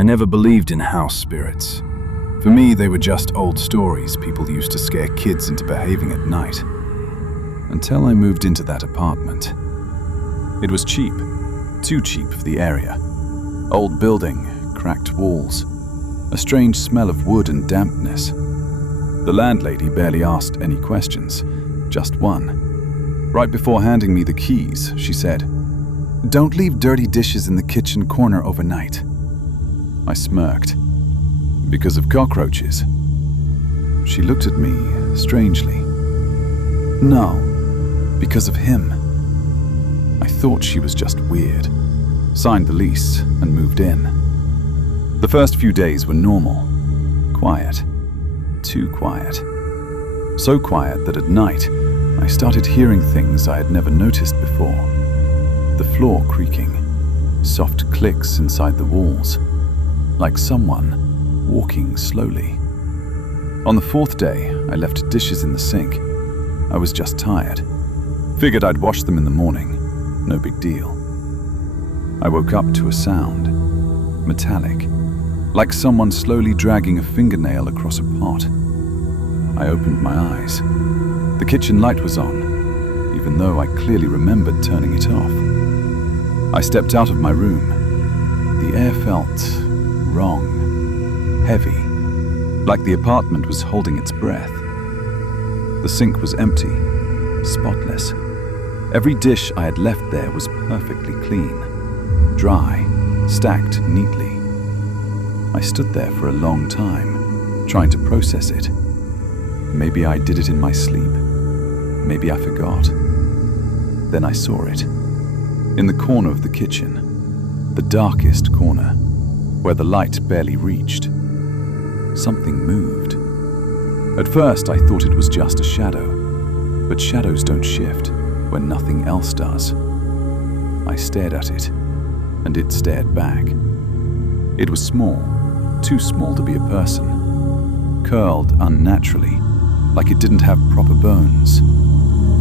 I never believed in house spirits. For me, they were just old stories people used to scare kids into behaving at night. Until I moved into that apartment. It was cheap, too cheap for the area. Old building, cracked walls, a strange smell of wood and dampness. The landlady barely asked any questions, just one. Right before handing me the keys, she said, "Don't leave dirty dishes in the kitchen corner overnight." I smirked. "Because of cockroaches?" She looked at me strangely. "No, because of him." I thought she was just weird. Signed the lease and moved in. The first few days were normal. Quiet. Too quiet. So quiet that at night, I started hearing things I had never noticed before. The floor creaking. Soft clicks inside the walls. Like someone walking slowly. On the fourth day, I left dishes in the sink. I was just tired. Figured I'd wash them in the morning. No big deal. I woke up to a sound. Metallic. Like someone slowly dragging a fingernail across a pot. I opened my eyes. The kitchen light was on, even though I clearly remembered turning it off. I stepped out of my room. The air felt wrong, heavy, like the apartment was holding its breath. The sink was empty, spotless. Every dish I had left there was perfectly clean, dry, stacked neatly. I stood there for a long time, trying to process it. Maybe I did it in my sleep. Maybe I forgot. Then I saw it. In the corner of the kitchen, the darkest corner, where the light barely reached. Something moved. At first, I thought it was just a shadow, but shadows don't shift when nothing else does. I stared at it, and it stared back. It was small, too small to be a person, curled unnaturally, like it didn't have proper bones.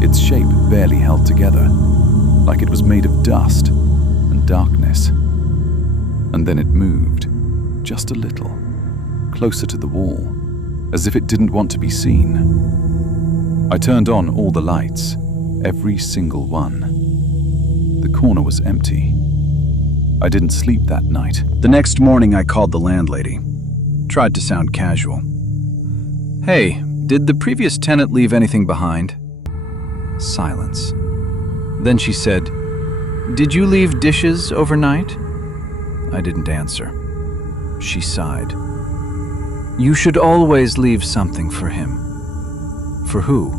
Its shape barely held together, like it was made of dust and darkness. And then it moved, just a little, closer to the wall, as if it didn't want to be seen. I turned on all the lights, every single one. The corner was empty. I didn't sleep that night. The next morning I called the landlady. Tried to sound casual. "Hey, did the previous tenant leave anything behind?" Silence. Then she said, "Did you leave dishes overnight?" I didn't answer. She sighed. "You should always leave something for him." "For who?"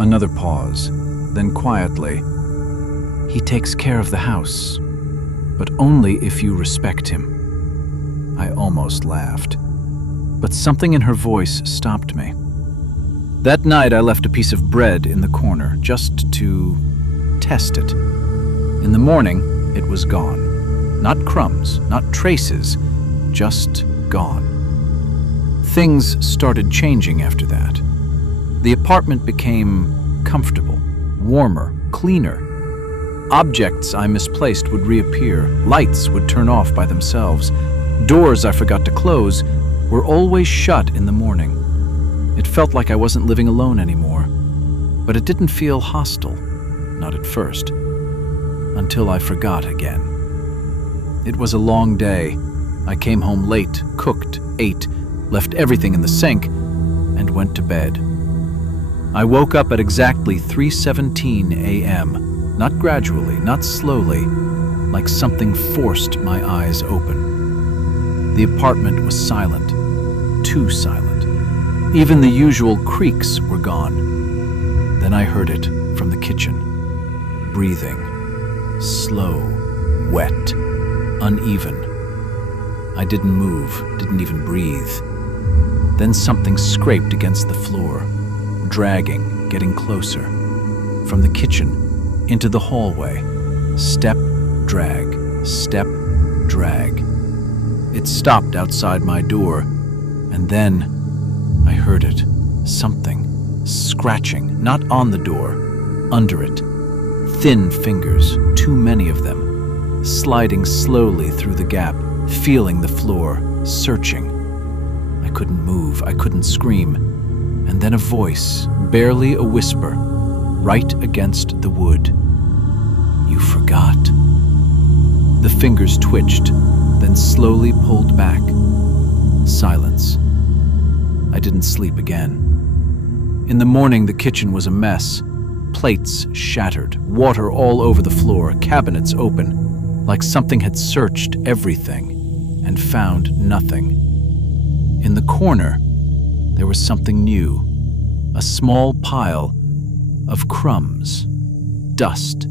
Another pause, then quietly, "He takes care of the house, but only if you respect him." I almost laughed, but something in her voice stopped me. That night I left a piece of bread in the corner, just to test it. In the morning, it was gone. Not crumbs, not traces, just gone. Things started changing after that. The apartment became comfortable, warmer, cleaner. Objects I misplaced would reappear, lights would turn off by themselves, doors I forgot to close were always shut in the morning. It felt like I wasn't living alone anymore, but it didn't feel hostile, not at first, until I forgot again. It was a long day. I came home late, cooked, ate, left everything in the sink, and went to bed. I woke up at exactly 3:17 a.m., not gradually, not slowly, like something forced my eyes open. The apartment was silent, too silent. Even the usual creaks were gone. Then I heard it from the kitchen. Breathing. Slow, wet, uneven. I didn't move, didn't even breathe. Then something scraped against the floor, dragging, getting closer. From the kitchen, into the hallway. Step, drag, step, drag. It stopped outside my door, and then I heard it. Something. Scratching, not on the door, under it. Thin fingers, too many of them, sliding slowly through the gap, feeling the floor, searching. I couldn't move, I couldn't scream. And then a voice, barely a whisper, right against the wood. "You forgot." The fingers twitched, then slowly pulled back. Silence. I didn't sleep again. In the morning, the kitchen was a mess. Plates shattered, water all over the floor, cabinets open, like something had searched everything and found nothing. In the corner, there was something new, a small pile of crumbs, dust,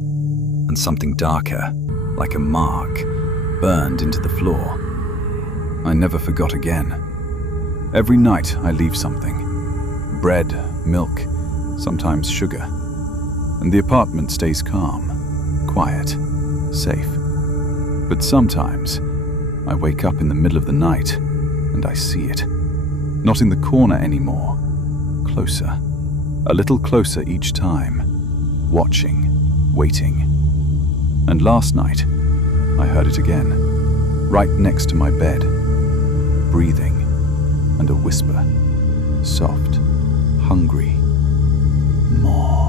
And something darker, like a mark, burned into the floor. I never forgot again. Every night I leave something. Bread, milk, sometimes sugar. And the apartment stays calm, quiet, safe. But sometimes I wake up in the middle of the night and I see it. Not in the corner anymore. Closer. A little closer each time. Watching, waiting. And last night, I heard it again. Right next to my bed. Breathing. And a whisper. Soft. Hungry. More.